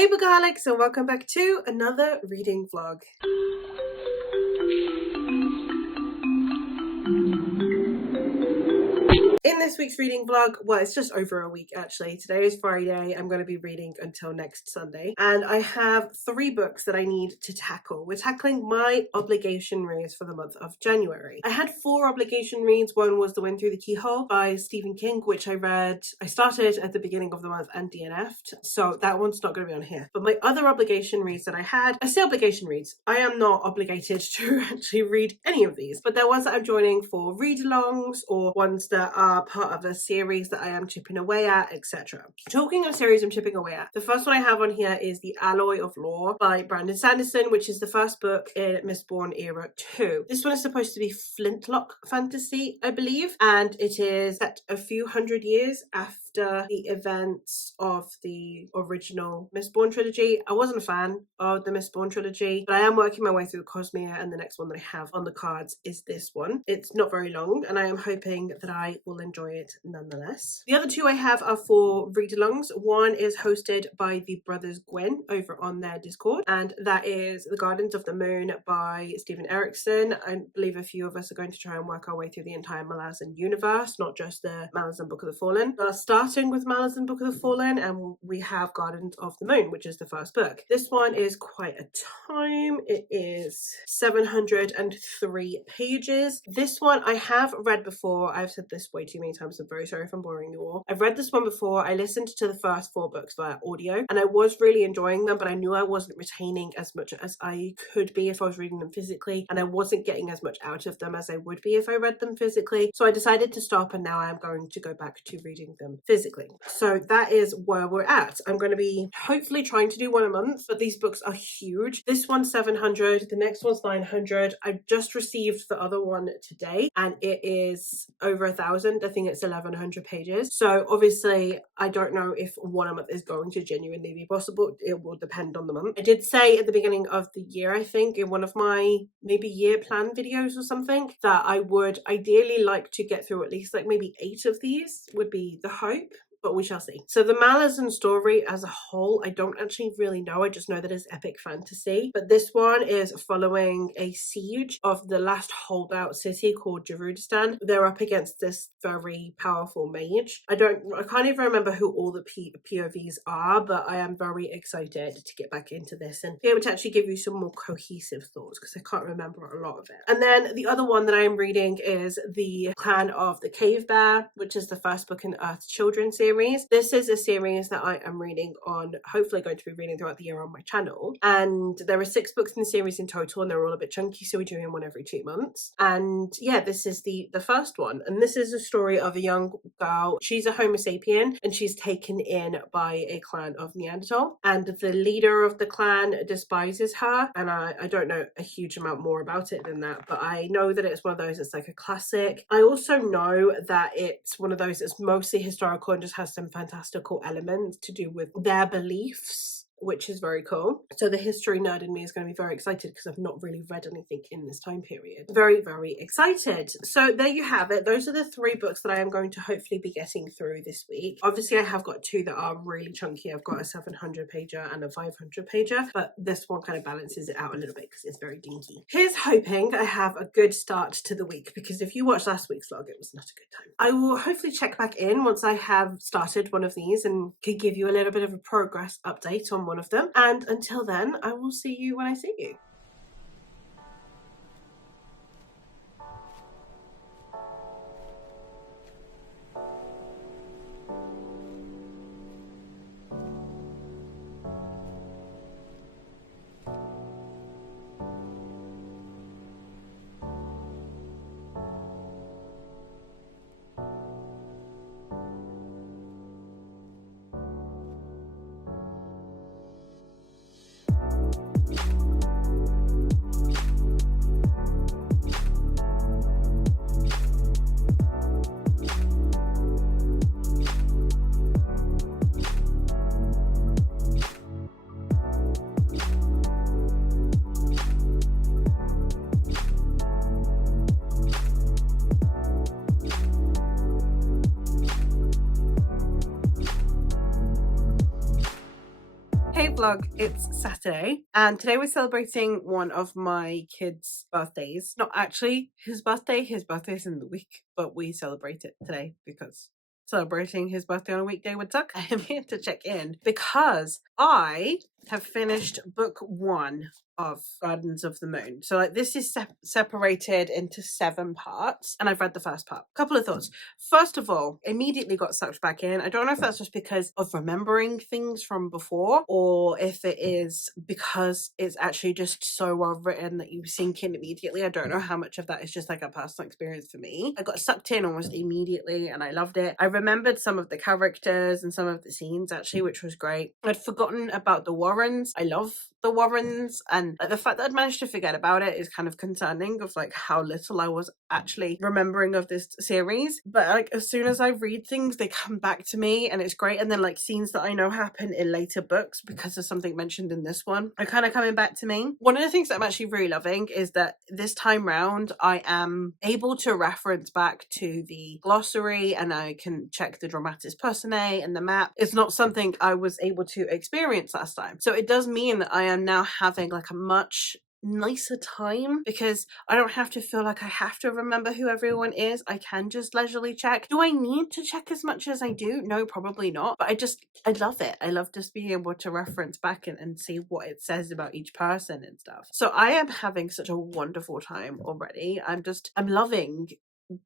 Hey Bugalics, and welcome back to another reading vlog. In this week's reading vlog, well, it's just over a week actually. Today is Friday. I'm going to be reading until next Sunday. And I have 3 books that I need to tackle. We're tackling my obligation reads for the month of January. I had 4 obligation reads. One was The Wind Through the Keyhole by Stephen King, which I started at the beginning of the month and DNF'd. So that one's not going to be on here. But my other obligation reads that I say obligation reads. I am not obligated to actually read any of these. But they're ones that I'm joining for read-alongs or ones that are part of a series that I am chipping away at, etc. Talking of series I'm chipping away at, the first one I have on here is The Alloy of Law by Brandon Sanderson, which is the first book in Mistborn Era 2. This one is supposed to be flintlock fantasy, I believe, and it is set a few hundred years after the events of the original Mistborn trilogy. I wasn't a fan of the Mistborn trilogy, but I am working my way through the Cosmere, and the next one that I have on the cards is this one. It's not very long, and I am hoping that I will enjoy it nonetheless. The other 2 I have are for read-alongs. One is hosted by the brothers Gwyn over on their Discord, and that is The Gardens of the Moon by Stephen Erickson. I believe a few of us are going to try and work our way through the entire Malazan universe, not just the Malazan Book of the Fallen. But starting with Malazan Book of the Fallen, and we have Gardens of the Moon, which is the first book. This one is quite a time. It is 703 pages. This one I have read before. I've said this way too many times. I'm very sorry if I'm boring you all. I've read this one before. I listened to the first 4 books via audio, and I was really enjoying them, but I knew I wasn't retaining as much as I could be if I was reading them physically, and I wasn't getting as much out of them as I would be if I read them physically. So I decided to stop, and now I'm going to go back to reading them physically. So that is where we're at. I'm going to be hopefully trying to do one a month, but these books are huge. This one's 700, the next one's 900. I just received the other one today, and it is over 1,000. I think it's 1,100 pages. So obviously I don't know if one a month is going to genuinely be possible. It will depend on the month. I did say at the beginning of the year, I think in one of my maybe year plan videos or something, that I would ideally like to get through at least like maybe 8 of these would be the hope, but we shall see. So the Malazan story as a whole, I don't actually really know. I just know that it's epic fantasy. But this one is following a siege of the last holdout city called Jarudistan. They're up against this very powerful mage. I can't even remember who all the POVs are, but I am very excited to get back into this and be able to actually give you some more cohesive thoughts, because I can't remember a lot of it. And then the other one that I am reading is The Clan of the Cave Bear, which is the first book in the Earth Children series. This is a series that I am reading on, hopefully going to be reading throughout the year on my channel. And there are 6 books in the series in total, and they're all a bit chunky, so we're doing one every 2 months. And yeah, this is the first one. And this is a story of a young girl. She's a Homo sapien, and she's taken in by a clan of Neanderthal. And the leader of the clan despises her. And I don't know a huge amount more about it than that, but I know that it's one of those that's like a classic. I also know that it's one of those that's mostly historical and just has some fantastical elements to do with their beliefs, which is very cool. So the history nerd in me is going to be very excited, because I've not really read anything in this time period. Very, very excited. So there you have it. Those are the 3 books that I am going to hopefully be getting through this week. Obviously, I have got 2 that are really chunky. I've got a 700 pager and a 500 pager, but this one kind of balances it out a little bit because it's very dinky. Here's hoping I have a good start to the week, because if you watched last week's vlog, it was not a good time. I will hopefully check back in once I have started one of these and can give you a little bit of a progress update on one of them. And until then, I will see you when I see you. vlog. It's Saturday and today we're celebrating one of my kids' birthdays. Not actually his birthday's in the week, but we celebrate it today because celebrating his birthday on a weekday would suck. I am here to check in because I have finished book 1 of Gardens of the Moon. So like this is separated into 7 parts and I've read the first part. Couple of thoughts. First of all, immediately got sucked back in. I don't know if that's just because of remembering things from before or if it is because it's actually just so well written that you sink in immediately. I don't know how much of that is just like a personal experience for me. I got sucked in almost immediately and I loved it. I remembered some of the characters and some of the scenes actually, which was great. I'd forgotten about the Warrens. I love the Warrens, and the fact that I'd managed to forget about it is kind of concerning of like how little I was actually remembering of this series. But like as soon as I read things, they come back to me and it's great. And then like scenes that I know happen in later books because of something mentioned in this one are kind of coming back to me. One of the things that I'm actually really loving is that this time round I am able to reference back to the glossary and I can check the dramatis personae and the map. It's not something I was able to experience last time. So it does mean that I am now having like a much nicer time because I don't have to feel like I have to remember who everyone is. I can just leisurely check. Do I need to check as much as I do? No, probably not. But I love it. I love just being able to reference back and see what it says about each person and stuff. So I am having such a wonderful time already. I'm loving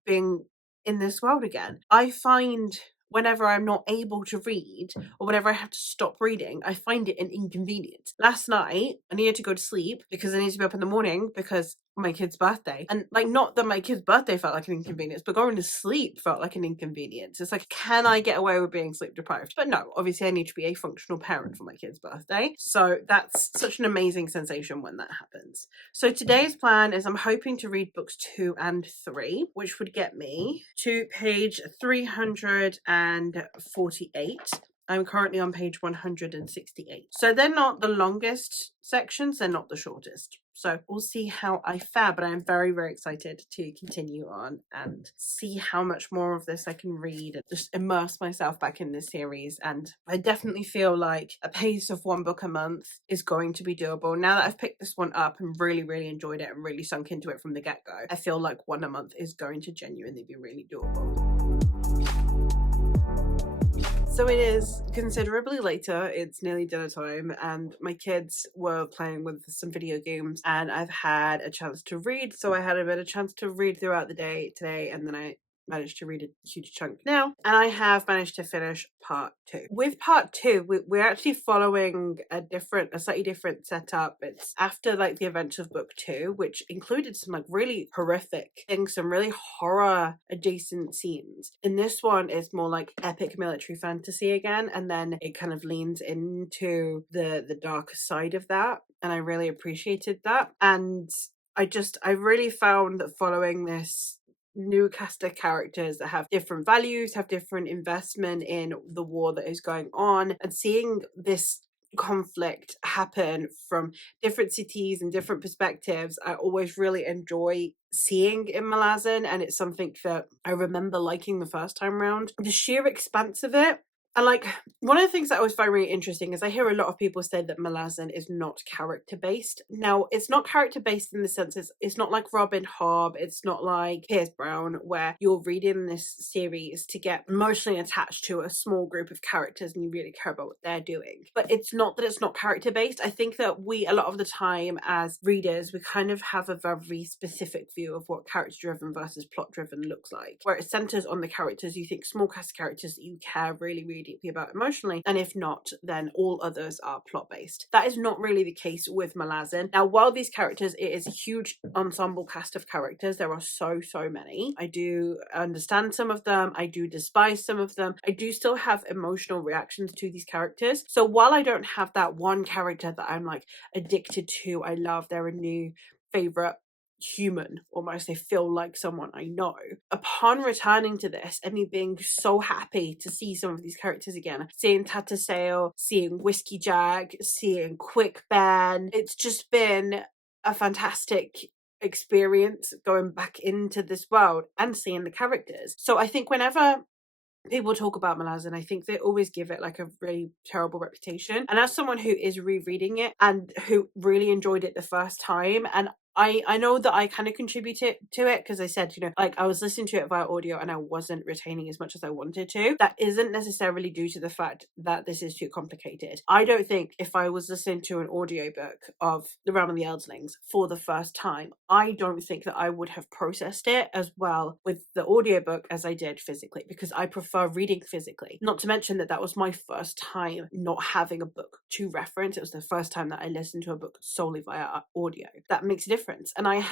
being in this world again. I find whenever I'm not able to read or whenever I have to stop reading, I find it an inconvenience. Last night, I needed to go to sleep because I needed to be up in the morning because my kid's birthday. And like, not that my kid's birthday felt like an inconvenience, but going to sleep felt like an inconvenience. It's like, can I get away with being sleep deprived? But no, obviously I need to be a functional parent for my kid's birthday. So that's such an amazing sensation when that happens. So today's plan is I'm hoping to read books 2 and 3, which would get me to page 348. I'm currently on page 168. So they're not the longest sections, they're not the shortest. So we'll see how I fare, but I'm very, very excited to continue on and see how much more of this I can read and just immerse myself back in this series. And I definitely feel like a pace of 1 book a month is going to be doable. Now that I've picked this one up and really, really enjoyed it and really sunk into it from the get-go, I feel like 1 a month is going to genuinely be really doable. So it is considerably later, it's nearly dinner time, and my kids were playing with some video games, and I've had a chance to read, so I had a bit of chance to read throughout the day today, and then I managed to read a huge chunk now, and I have managed to finish part 2. With part 2, we're actually following a slightly different setup. It's after like the events of book 2, which included some like really horrific things, some really horror adjacent scenes. In this one, it's more like epic military fantasy again, and then it kind of leans into the darker side of that, and I really appreciated that. And I really found that following this new cast of characters that have different values, have different investment in the war that is going on, and seeing this conflict happen from different cities and different perspectives, I always really enjoy seeing in Malazan, and it's something that I remember liking the first time round. The sheer expanse of it. And like, one of the things that I always find really interesting is I hear a lot of people say that Malazan is not character-based. Now, it's not character-based in the sense it's not like Robin Hobb, it's not like Piers Brown, where you're reading this series to get emotionally attached to a small group of characters and you really care about what they're doing. But it's not that it's not character-based. I think that we, a lot of the time as readers, we kind of have a very specific view of what character-driven versus plot-driven looks like, where it centers on the characters. You think small cast characters that you care really, really deeply about emotionally, and if not, then all others are plot based. That is not really the case with Malazan. Now, while these characters, it is a huge ensemble cast of characters, there are so many. I do understand some of them, I do despise some of them, I do still have emotional reactions to these characters. So while I don't have that one character that I'm like addicted to, I love, they're a new favorite human, almost, they feel like someone I know. Upon returning to this and me being so happy to see some of these characters again, seeing Tataseo, seeing Whiskey Jack, seeing Quick Ben, it's just been a fantastic experience going back into this world and seeing the characters. So I think whenever people talk about Malazan, I think they always give it like a really terrible reputation. And as someone who is rereading it and who really enjoyed it the first time, and I know that I kind of contributed to it because I said, like I was listening to it via audio and I wasn't retaining as much as I wanted to. That isn't necessarily due to the fact that this is too complicated. I don't think if I was listening to an audiobook of The Realm of the Eldlings for the first time, I don't think that I would have processed it as well with the audiobook as I did physically, because I prefer reading physically. Not to mention that that was my first time not having a book to reference. It was the first time that I listened to a book solely via audio. That makes a difference. And I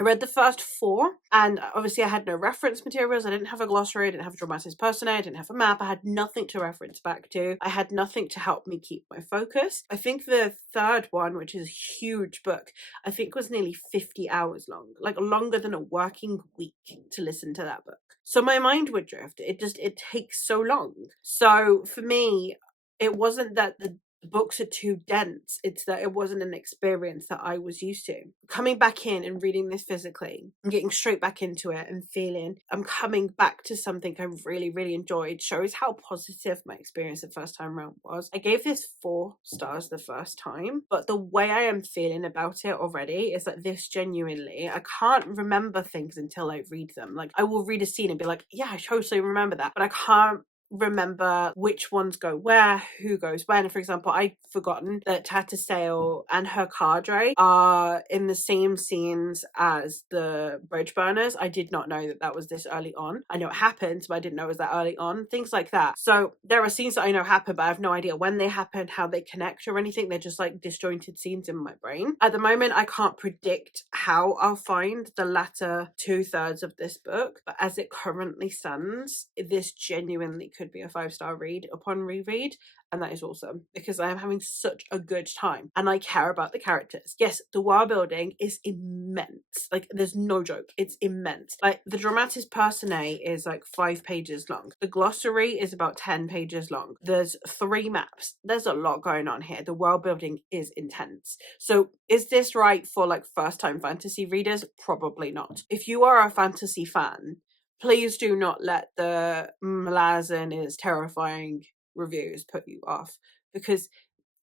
read the first 4, and obviously I had no reference materials. I didn't have a glossary, I didn't have a dramatis personae, I didn't have a map, I had nothing to reference back to. I had nothing to help me keep my focus. I think the third one, which is a huge book, I think was nearly 50 hours long, like longer than a working week to listen to that book. So my mind would drift. It takes so long. So for me, it wasn't that the books are too dense, it's that it wasn't an experience that I was used to. Coming back in and reading this physically and getting straight back into it and feeling I'm coming back to something I really, really enjoyed shows how positive my experience the first time around was. I gave this 4 stars the first time, but the way I am feeling about it already is that this genuinely, I can't remember things until I read them. Like I will read a scene and be like, yeah, I totally remember that, but I can't remember which ones go where, who goes when. For example, I'd forgotten that Tata Sale and her cadre are in the same scenes as the bridge burners. I did not know that that was this early on. I know it happened, but I didn't know it was that early on. Things like that. So there are scenes that I know happen, but I have no idea when they happen, how they connect or anything. They're just like disjointed scenes in my brain. At the moment, I can't predict how I'll find the latter 2/3 of this book, but as it currently stands, this genuinely could be a 5-star read upon reread, and that is awesome because I am having such a good time and I care about the characters. Yes, the world building is immense. Like there's no joke, it's immense. Like the dramatis personae is like 5 pages long. The glossary is about 10 pages long. There's 3 maps. There's a lot going on here. The world building is intense. So is this right for like first time fantasy readers? Probably not. If you are a fantasy fan, please do not let the Malazan is terrifying reviews put you off, because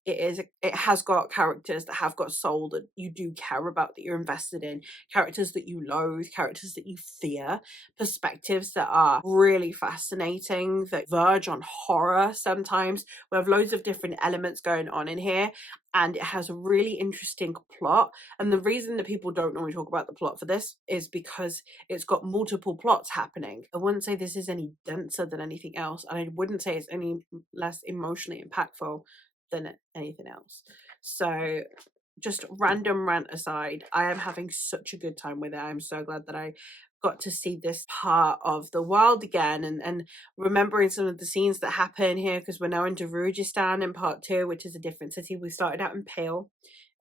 it has got characters that have got soul that you do care about, that you're invested in, characters that you loathe, characters that you fear, perspectives that are really fascinating, that verge on horror sometimes. We have loads of different elements going on in here, and it has a really interesting plot. And the reason that people don't normally talk about the plot for this is because it's got multiple plots happening. I wouldn't say this is any denser than anything else, and I wouldn't say it's any less emotionally impactful than anything else. So just random rant aside, I am having such a good time with it. I'm so glad that I got to see this part of the world again, and remembering some of the scenes that happen here, because we're now in Darujistan in part 2, which is a different city. We started out in Pale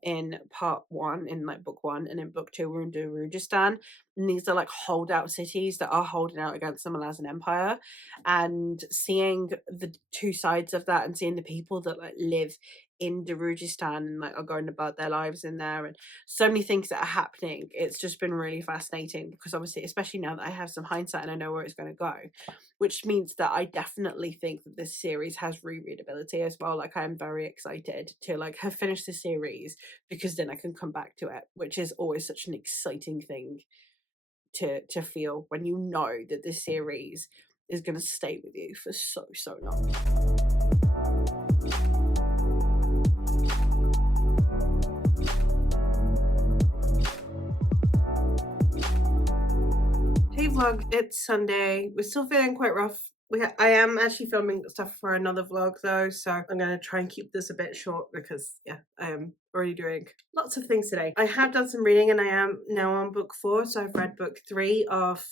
in part 1, in like book 1, and in book 2 we're in Darujistan, and these are like holdout cities that are holding out against the Malazan Empire, and seeing the 2 sides of that and seeing the people that like live in Darujistan and like are going about their lives in there, and so many things that are happening. It's just been really fascinating because obviously, especially now that I have some hindsight and I know where it's going to go, which means that I definitely think that this series has rereadability as well. Like I'm very excited to like have finished the series, because then I can come back to it, which is always such an exciting thing to feel when you know that this series is going to stay with you for so long. Hey vlog, it's Sunday. We're still feeling quite rough. I am actually filming stuff for another vlog though, so I'm going to try and keep this a bit short because yeah, I am already doing lots of things today. I have done some reading and I am now on book 4, so I've read book 3 of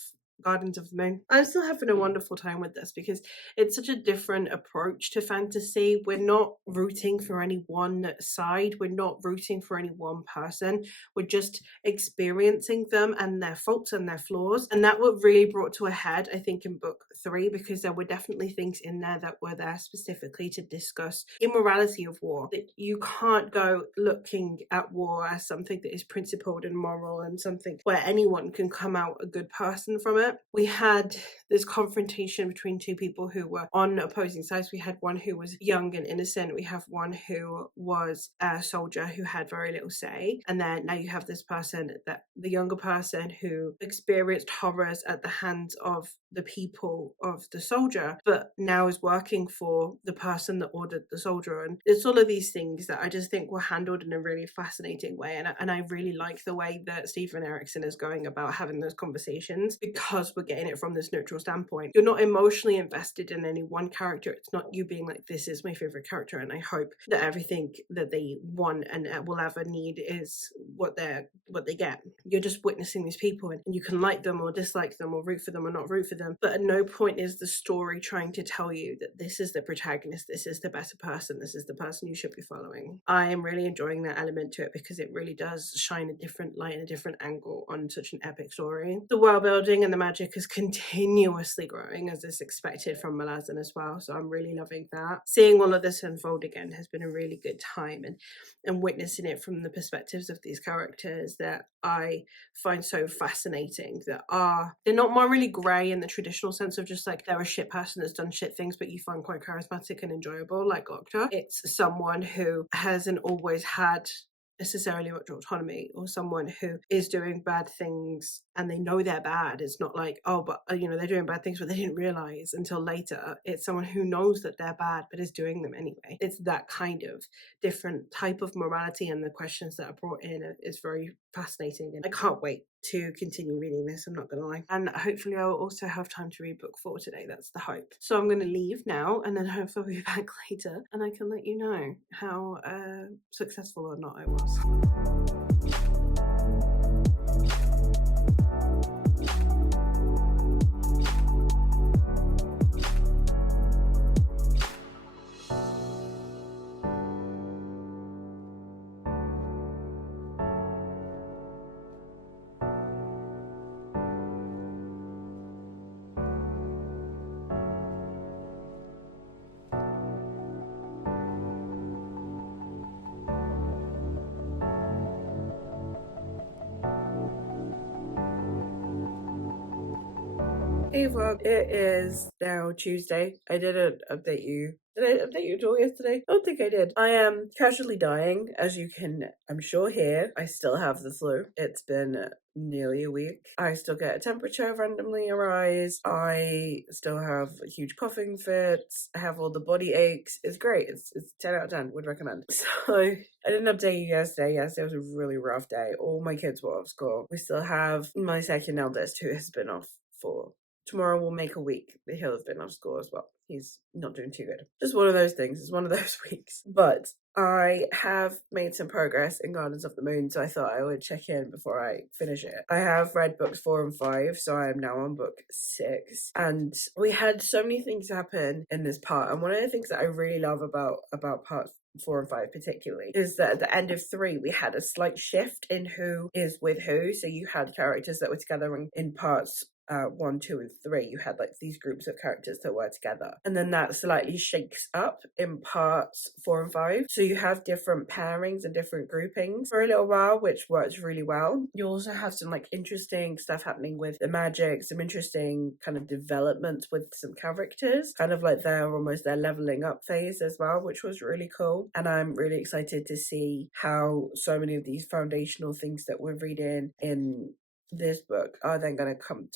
Gardens of the Moon. I'm still having a wonderful time with this because it's such a different approach to fantasy. We're not rooting for any one side, we're not rooting for any one person, we're just experiencing them and their faults and their flaws. And that what really brought to a head, I think, in book 3, because there were definitely things in there that were there specifically to discuss immorality of war. That you can't go looking at war as something that is principled and moral and something where anyone can come out a good person from it. it. We had this confrontation between two people who were on opposing sides. We had one who was young and innocent. We have one who was a soldier who had very little say. And then now you have this person, that the younger person, who experienced horrors at the hands of the people of the soldier, but now is working for the person that ordered the soldier. And it's all of these things that I just think were handled in a really fascinating way. And I really like the way that Stephen Erickson is going about having those conversations, because we're getting it from this neutral standpoint. You're not emotionally invested in any one character. It's not you being like, this is my favorite character, and I hope that everything that they want and will ever need is what they get. You're just witnessing these people, and you can like them or dislike them or root for them or not root for them, but at no point is the story trying to tell you that this is the protagonist, this is the better person, this is the person you should be following. I am really enjoying that element to it, because it really does shine a different light and a different angle on such an epic story. The world building and the magic is continuously growing, as is expected from Malazan as well, so I'm really loving that. Seeing all of this unfold again has been a really good time, and witnessing it from the perspectives of these characters that I find so fascinating, that they're not morally grey in the traditional sense of just like they're a shit person that's done shit things but you find quite charismatic and enjoyable, like Octa. It's someone who hasn't always had necessarily much autonomy, or someone who is doing bad things and they know they're bad. It's not like, oh, but they're doing bad things but they didn't realize until later. It's someone who knows that they're bad but is doing them anyway. It's that kind of different type of morality, and the questions that are brought in is very fascinating, and I can't wait to continue reading this, I'm not gonna lie. And hopefully I'll also have time to read book 4 today. That's the hope. So I'm gonna leave now, and then hopefully I'll be back later and I can let you know how successful or not I was. Hey vlog, it is now Tuesday. I didn't update you. Did I update you at all yesterday? I don't think I did. I am casually dying, as you can, I'm sure, hear. I still have the flu. It's been nearly a week. I still get a temperature randomly arise. I still have huge coughing fits. I have all the body aches. It's great. It's 10 out of 10. Would recommend. So I didn't update you yesterday. Yesterday was a really rough day. All my kids were off school. We still have my second eldest, who has been off for... Tomorrow will make a week that he'll have been off school as well. He's not doing too good. Just one of those things. It's one of those weeks. But I have made some progress in Gardens of the Moon, so I thought I would check in before I finish it. I have read books 4 and 5, so I am now on book 6. And we had so many things happen in this part. And one of the things that I really love about parts 4 and 5 particularly is that at the end of 3 we had a slight shift in who is with who. So you had characters that were together in parts 1, 2, and 3. You had like these groups of characters that were together, and then that slightly shakes up in parts 4 and 5. So you have different pairings and different groupings for a little while, which works really well. You also have some like interesting stuff happening with the magic, some interesting kind of developments with some characters, kind of like they're almost their leveling up phase as well, which was really cool. And I'm really excited to see how so many of these foundational things that we're reading in this book are then going to come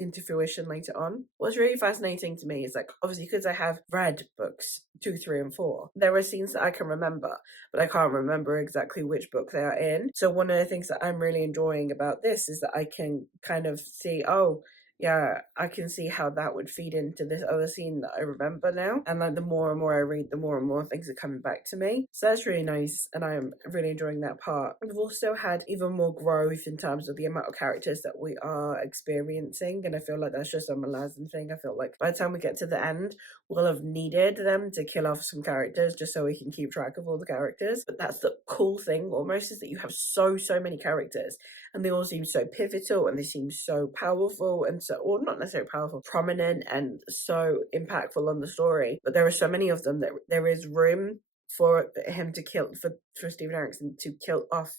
into fruition later on. What's really fascinating to me is, like, obviously because I have read books 2, 3, and 4, there are scenes that I can remember, but I can't remember exactly which book they are in. So one of the things that I'm really enjoying about this is that I can kind of see, oh yeah, I can see how that would feed into this other scene that I remember now. And like the more and more I read, the more and more things are coming back to me. So that's really nice, and I'm really enjoying that part. We've also had even more growth in terms of the amount of characters that we are experiencing, and I feel like that's just a Malazan thing. I feel like by the time we get to the end, we'll have needed them to kill off some characters just so we can keep track of all the characters. But that's the cool thing almost, is that you have so many characters, and they all seem so pivotal, and they seem so powerful, and so, or not necessarily powerful, prominent and so impactful on the story. But there are so many of them that there is room for him to kill, for Stephen Erickson to kill off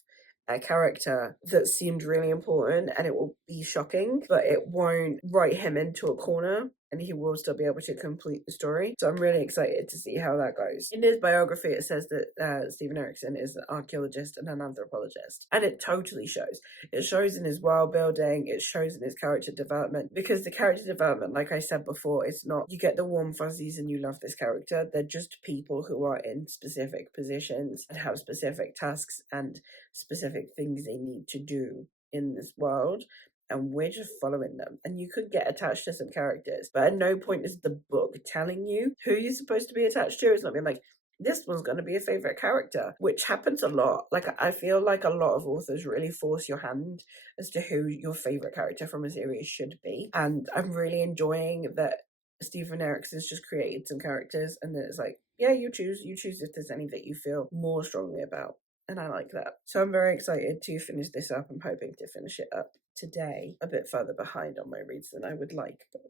a character that seemed really important, and it will be shocking, but it won't write him into a corner, and he will still be able to complete the story. So I'm really excited to see how that goes. In his biography, it says that Stephen Erickson is an archaeologist and an anthropologist, and it totally shows. It shows in his world building, it shows in his character development, because the character development, like I said before, it's not you get the warm fuzzies and you love this character. They're just people who are in specific positions and have specific tasks and specific things they need to do in this world, and we're just following them. And you could get attached to some characters, but at no point is the book telling you who you're supposed to be attached to. It's not being like, this one's going to be a favorite character, which happens a lot. Like, I feel like a lot of authors really force your hand as to who your favorite character from a series should be. And I'm really enjoying that Stephen Erickson's just created some characters, and then it's like, yeah, you choose if there's any that you feel more strongly about. And I like that. So I'm very excited to finish this up. I'm hoping to finish it up today. A bit further behind on my reads than I would like, but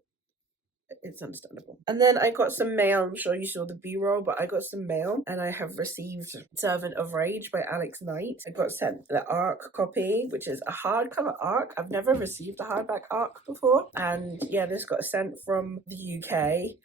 it's understandable. And then I got some mail. I'm sure you saw the B-roll, but I got some mail, and I have received Servant of Rage by Alex Knight. I got sent the ARC copy, which is a hardcover ARC. I've never received a hardback ARC before, and yeah, this got sent from the UK.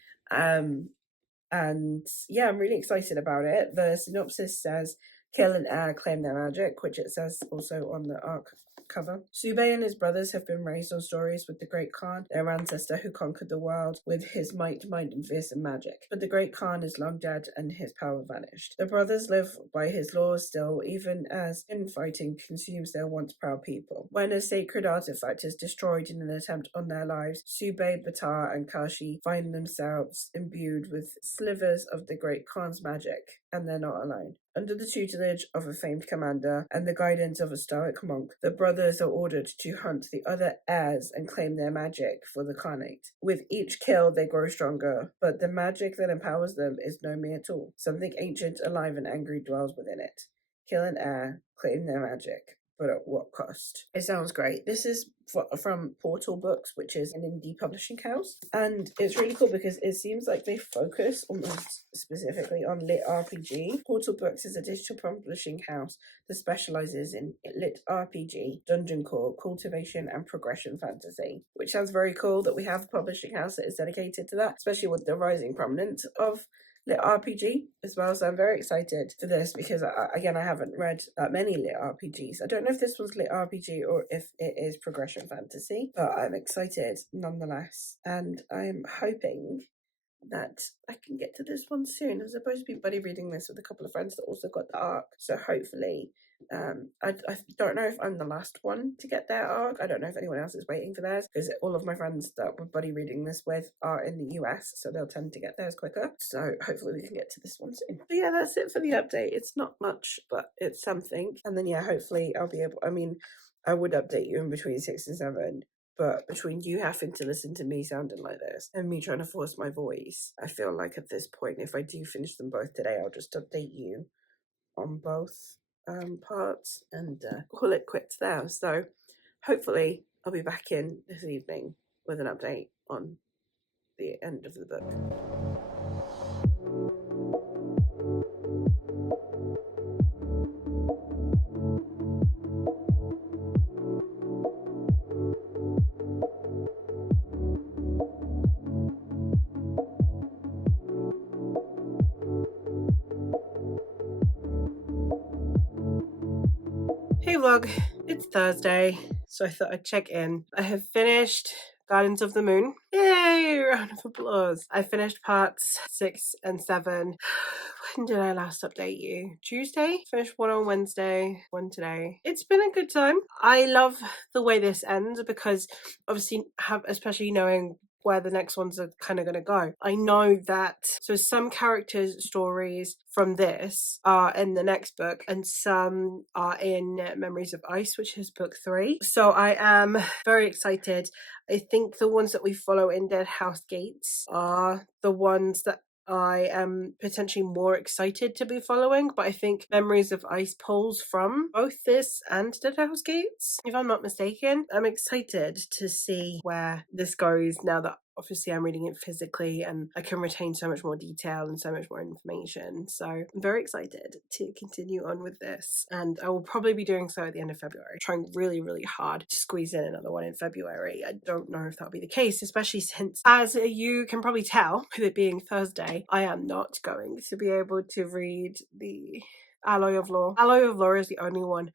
And yeah, I'm really excited about it. The synopsis says, kill and claim their magic, which it says also on the ARC cover. Sube and his brothers have been raised on stories with the Great Khan, their ancestor who conquered the world with his might, mind, and fearsome magic. But the Great Khan is long dead and his power vanished. The brothers live by his laws still, even as infighting consumes their once proud people. When a sacred artifact is destroyed in an attempt on their lives, Sube, Batar, and Kashi find themselves imbued with slivers of the Great Khan's magic, and they're not alone. Under the tutelage of a famed commander and the guidance of a stoic monk, the brothers are ordered to hunt the other heirs and claim their magic for the Khanate. With each kill, they grow stronger, but the magic that empowers them is no mere tool. Something ancient, alive, and angry dwells within it. Kill an heir, claim their magic, but at what cost? It sounds great. This is from Portal Books, which is an indie publishing house, and it's really cool because it seems like they focus almost specifically on lit RPG. Portal Books is a digital publishing house that specializes in lit RPG, dungeon core, cultivation, and progression fantasy, which sounds very cool that we have a publishing house that is dedicated to that, especially with the rising prominence of lit RPG as well. So I'm very excited for this because again, I haven't read that many lit RPGs. I don't know if this one's lit RPG or if it is progression fantasy, but I'm excited nonetheless, and I'm hoping that I can get to this one soon. I'm supposed to be buddy reading this with a couple of friends that also got the ARC, so hopefully I don't know if I'm the last one to get their ARC. I don't know if anyone else is waiting for theirs, because all of my friends that were buddy reading this with are in the US, so they'll tend to get theirs quicker. So hopefully we can get to this one soon. But yeah, that's it for the update. It's not much, but it's something. And then yeah, hopefully I'll be able, I would update you in between 6 and 7, but between you having to listen to me sounding like this and me trying to force my voice, I feel like at this point, if I do finish them both today, I'll just update you on both parts and call it quits there. So hopefully I'll be back in this evening with an update on the end of the book. Hey vlog, it's Thursday, so I thought I'd check in. I have finished Gardens of the Moon. Yay, round of applause. I finished parts 6 and 7. When did I last update you? Tuesday? Finished one on Wednesday, one today. It's been a good time. I love the way this ends because obviously especially knowing where the next ones are kind of going to go. I know that, so some characters' stories from this are in the next book and some are in Memories of Ice, which is book 3. So I am very excited. I think the ones that we follow in Dead House Gates are the ones that I am potentially more excited to be following, but I think Memories of Ice pulls from both this and Dead House Gates, if I'm not mistaken. I'm excited to see where this goes now that obviously I'm reading it physically and I can retain so much more detail and so much more information. So I'm very excited to continue on with this, and I will probably be doing so at the end of February, trying really, really hard to squeeze in another one in February. I don't know if that'll be the case, especially since, as you can probably tell, with it being Thursday, I am not going to be able to read the Alloy of Law. Alloy of Law is the only one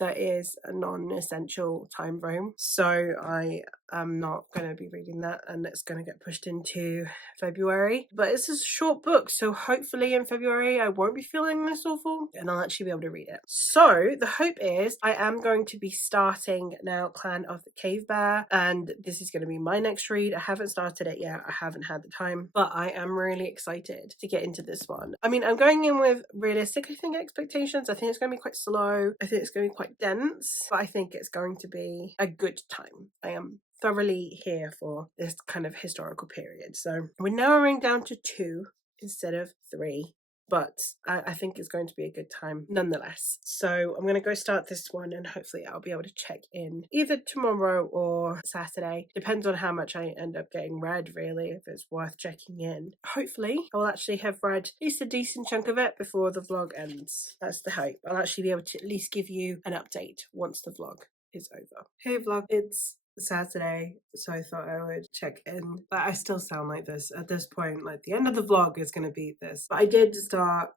that is a non-essential time frame, so I am not going to be reading that, and it's going to get pushed into February. But it's a short book, so hopefully in February I won't be feeling this awful and I'll actually be able to read it. So the hope is I am going to be starting now Clan of the Cave Bear, and this is going to be my next read. I haven't started it yet, I haven't had the time, but I am really excited to get into this one. I mean, I'm going in with realistic, I think, expectations. I think it's going to be quite slow. I think it's going to be quite dense, but I think it's going to be a good time. I am thoroughly here for this kind of historical period. So we're narrowing down to 2 instead of 3, but I think it's going to be a good time nonetheless. So I'm going to go start this one, and hopefully I'll be able to check in either tomorrow or Saturday. Depends on how much I end up getting read, really, if it's worth checking in. Hopefully I will actually have read at least a decent chunk of it before the vlog ends. That's the hope. I'll actually be able to at least give you an update once the vlog is over. Hey vlog, it's Saturday, so I thought I would check in. But I still sound like this at this point. Like, the end of the vlog is going to be this. But I did start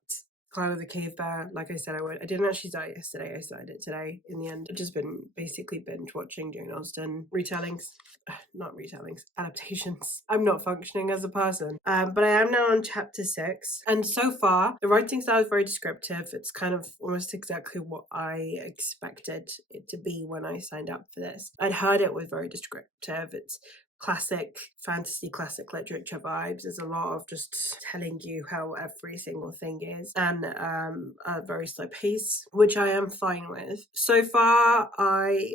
Clan of the Cave Bear, like I said I would. I didn't actually start it yesterday, I started it today in the end. I've just been basically binge watching Jane Austen retellings. Not retellings, adaptations. I'm not functioning as a person. But I am now on chapter 6, and so far the writing style is very descriptive. It's kind of almost exactly what I expected it to be when I signed up for this. I'd heard it was very descriptive. It's classic fantasy, classic literature vibes. There's a lot of just telling you how every single thing is, and a very slow pace, which I am fine with. So far, I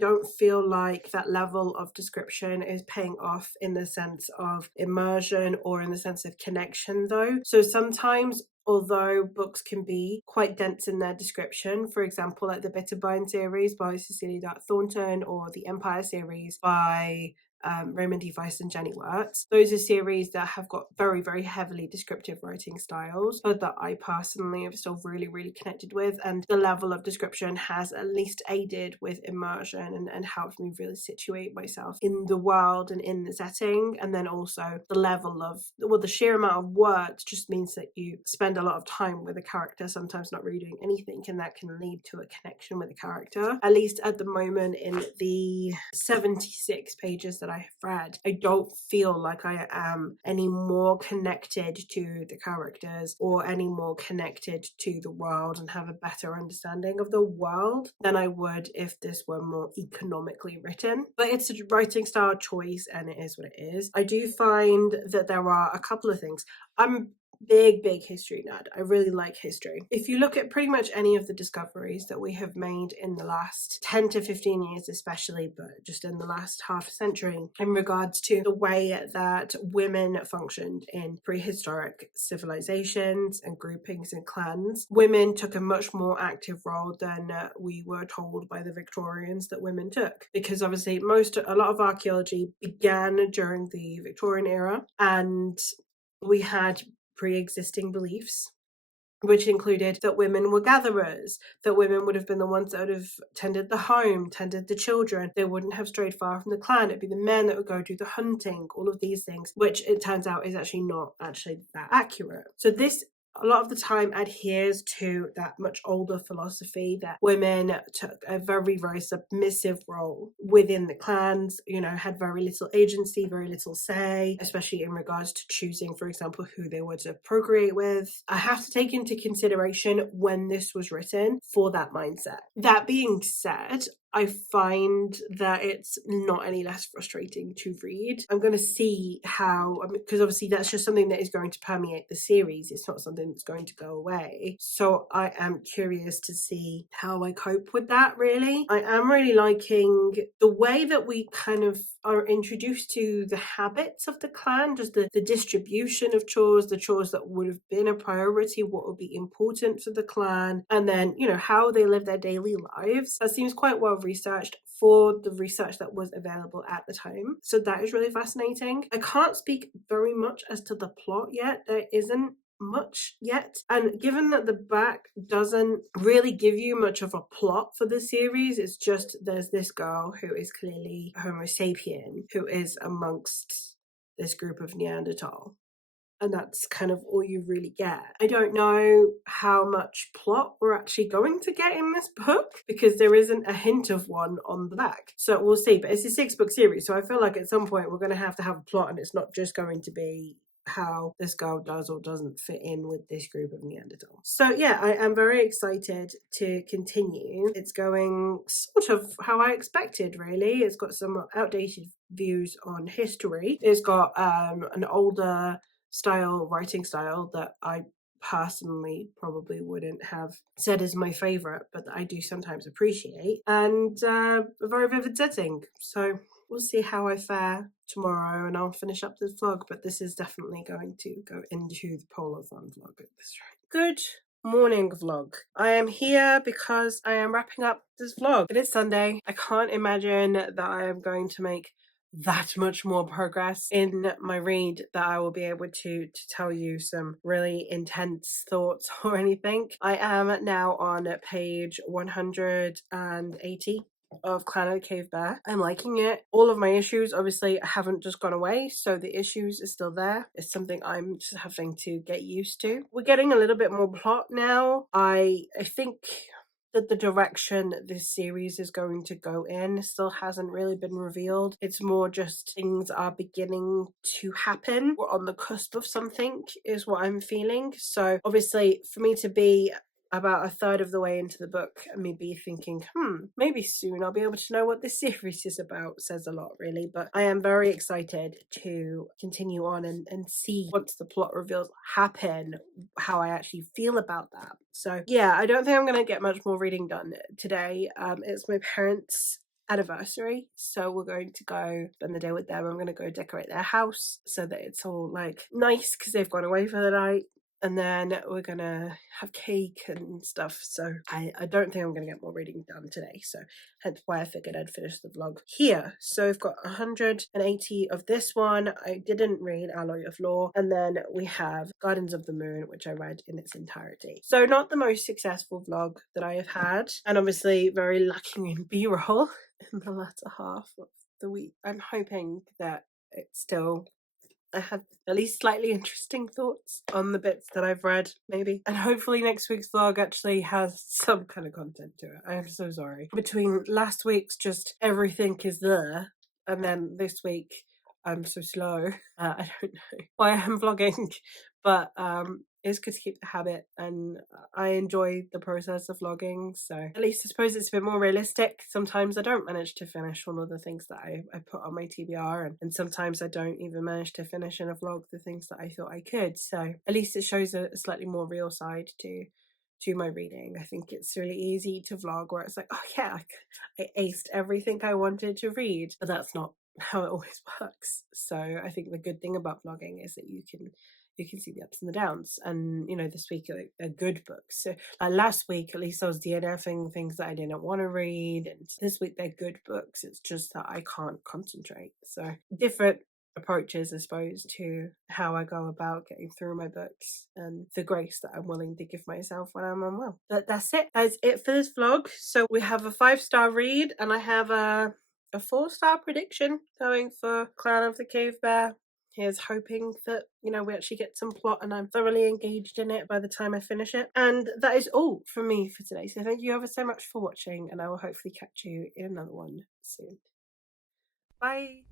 don't feel like that level of description is paying off in the sense of immersion or in the sense of connection, though. So sometimes, although books can be quite dense in their description, for example, like the Bitterbind series by Cecilia Dark Thornton or the Empire series by Raymond D. Weiss and Jenny Wirtz. Those are series that have got very, very heavily descriptive writing styles, but that I personally have still really, really connected with, and the level of description has at least aided with immersion and helped me really situate myself in the world and in the setting. And then also the level of, well, the sheer amount of words just means that you spend a lot of time with a character, sometimes not reading anything, and that can lead to a connection with a character. At least at the moment, in the 76 pages that I have read, I don't feel like I am any more connected to the characters or any more connected to the world and have a better understanding of the world than I would if this were more economically written. But it's a writing style choice, and it is what it is. I do find that there are a couple of things. I'm big history nerd. I really like history. If you look at pretty much any of the discoveries that we have made in the last 10 to 15 years especially, but just in the last half a century, in regards to the way that women functioned in prehistoric civilizations and groupings and clans, women took a much more active role than we were told by the Victorians that women took. Because obviously a lot of archaeology began during the Victorian era, and we had pre-existing beliefs, which included that women were gatherers, that women would have been the ones that would have tended the home, tended the children. They wouldn't have strayed far from the clan. It'd be the men that would go do the hunting, all of these things, which it turns out is actually not actually that accurate. So this, a lot of the time, adheres to that much older philosophy that women took a very, very submissive role within the clans, had very little agency, very little say, especially in regards to choosing, for example, who they were to procreate with. I have to take into consideration when this was written for that mindset. That being said, I find that it's not any less frustrating to read. I'm going to see how, because obviously that's just something that is going to permeate the series. It's not something that's going to go away. So I am curious to see how I cope with that, really. I am really liking the way that we kind of are introduced to the habits of the clan, just the distribution of chores, the chores that would have been a priority, what would be important for the clan, and then, how they live their daily lives. That seems quite well researched for the research that was available at the time. So that is really fascinating. I can't speak very much as to the plot yet. There isn't much yet, and given that the back doesn't really give you much of a plot for the series, it's just there's this girl who is clearly Homo sapien who is amongst this group of Neanderthal, and that's kind of all you really get. I don't know how much plot we're actually going to get in this book because there isn't a hint of one on the back. So we'll see. But it's a 6-book series, so I feel like at some point we're going to have a plot, and it's not just going to be how this girl does or doesn't fit in with this group of Neanderthals. So yeah, I am very excited to continue. It's going sort of how I expected, really. It's got some outdated views on history. It's got an older writing style that I personally probably wouldn't have said is my favorite, but that I do sometimes appreciate, and a very vivid setting. So we'll see how I fare tomorrow, and I'll finish up this vlog, but this is definitely going to go into the Polar Fun vlog at this rate. Good morning vlog. I am here because I am wrapping up this vlog. It is Sunday. I can't imagine that I am going to make that much more progress in my read that I will be able to tell you some really intense thoughts or anything. I am now on page 180 of Clan of the Cave Bear. I'm liking it. All of my issues obviously haven't just gone away, so the issues are still there. It's something I'm just having to get used to. We're getting a little bit more plot now. I think that the direction this series is going to go in still hasn't really been revealed. It's more just things are beginning to happen. We're on the cusp of something is what I'm feeling. So obviously for me to be about a third of the way into the book and me be thinking, maybe soon I'll be able to know what this series is about, says a lot, really. But I am very excited to continue on and see, once the plot reveals happen, how I actually feel about that. So yeah, I don't think I'm going to get much more reading done today. It's my parents' anniversary, so we're going to go spend the day with them. I'm going to go decorate their house so that it's all like nice because they've gone away for the night. And then we're gonna have cake and stuff. So I don't think I'm gonna get more reading done today. So hence why I figured I'd finish the vlog here. So I've got 180 of this one. I didn't read Alloy of Law. And then we have Gardens of the Moon, which I read in its entirety. So not the most successful vlog that I have had. And obviously very lacking in B-roll in the latter half of the week. I'm hoping that it's still... I have at least slightly interesting thoughts on the bits that I've read, maybe. And hopefully next week's vlog actually has some kind of content to it. I am so sorry. Between last week's just everything is there, and then this week I'm so slow. I don't know why I'm vlogging, but it's good to keep the habit, and I enjoy the process of vlogging. So at least I suppose it's a bit more realistic. Sometimes I don't manage to finish one of the things that I put on my TBR, and sometimes I don't even manage to finish in a vlog the things that I thought I could. So at least it shows a slightly more real side to my reading. I think it's really easy to vlog where it's like, oh yeah, I aced everything I wanted to read, but that's not how it always works. So I think the good thing about vlogging is that you can see the ups and the downs. And you know, this week are good books. So last week at least I was DNFing things that I didn't want to read, and this week they're good books. It's just that I can't concentrate. So different approaches, I suppose, to how I go about getting through my books, and the grace that I'm willing to give myself when I'm unwell. But that's it. That's it for this vlog. So we have a 5-star read, and I have a 4-star prediction going for Clan of the Cave Bear. Here's hoping that, you know, we actually get some plot and I'm thoroughly engaged in it by the time I finish it. And that is all from me for today. So thank you ever so much for watching, and I will hopefully catch you in another one soon. Bye!